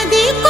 Adiko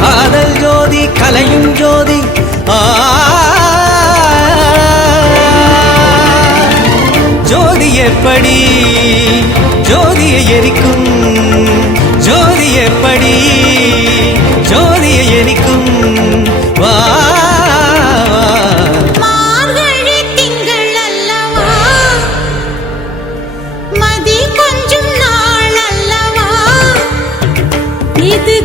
காதல் ஜோதி கலையும் ஜோதி. ஜோதி எப்படி? ஜோதியை எரிக்கும் И ты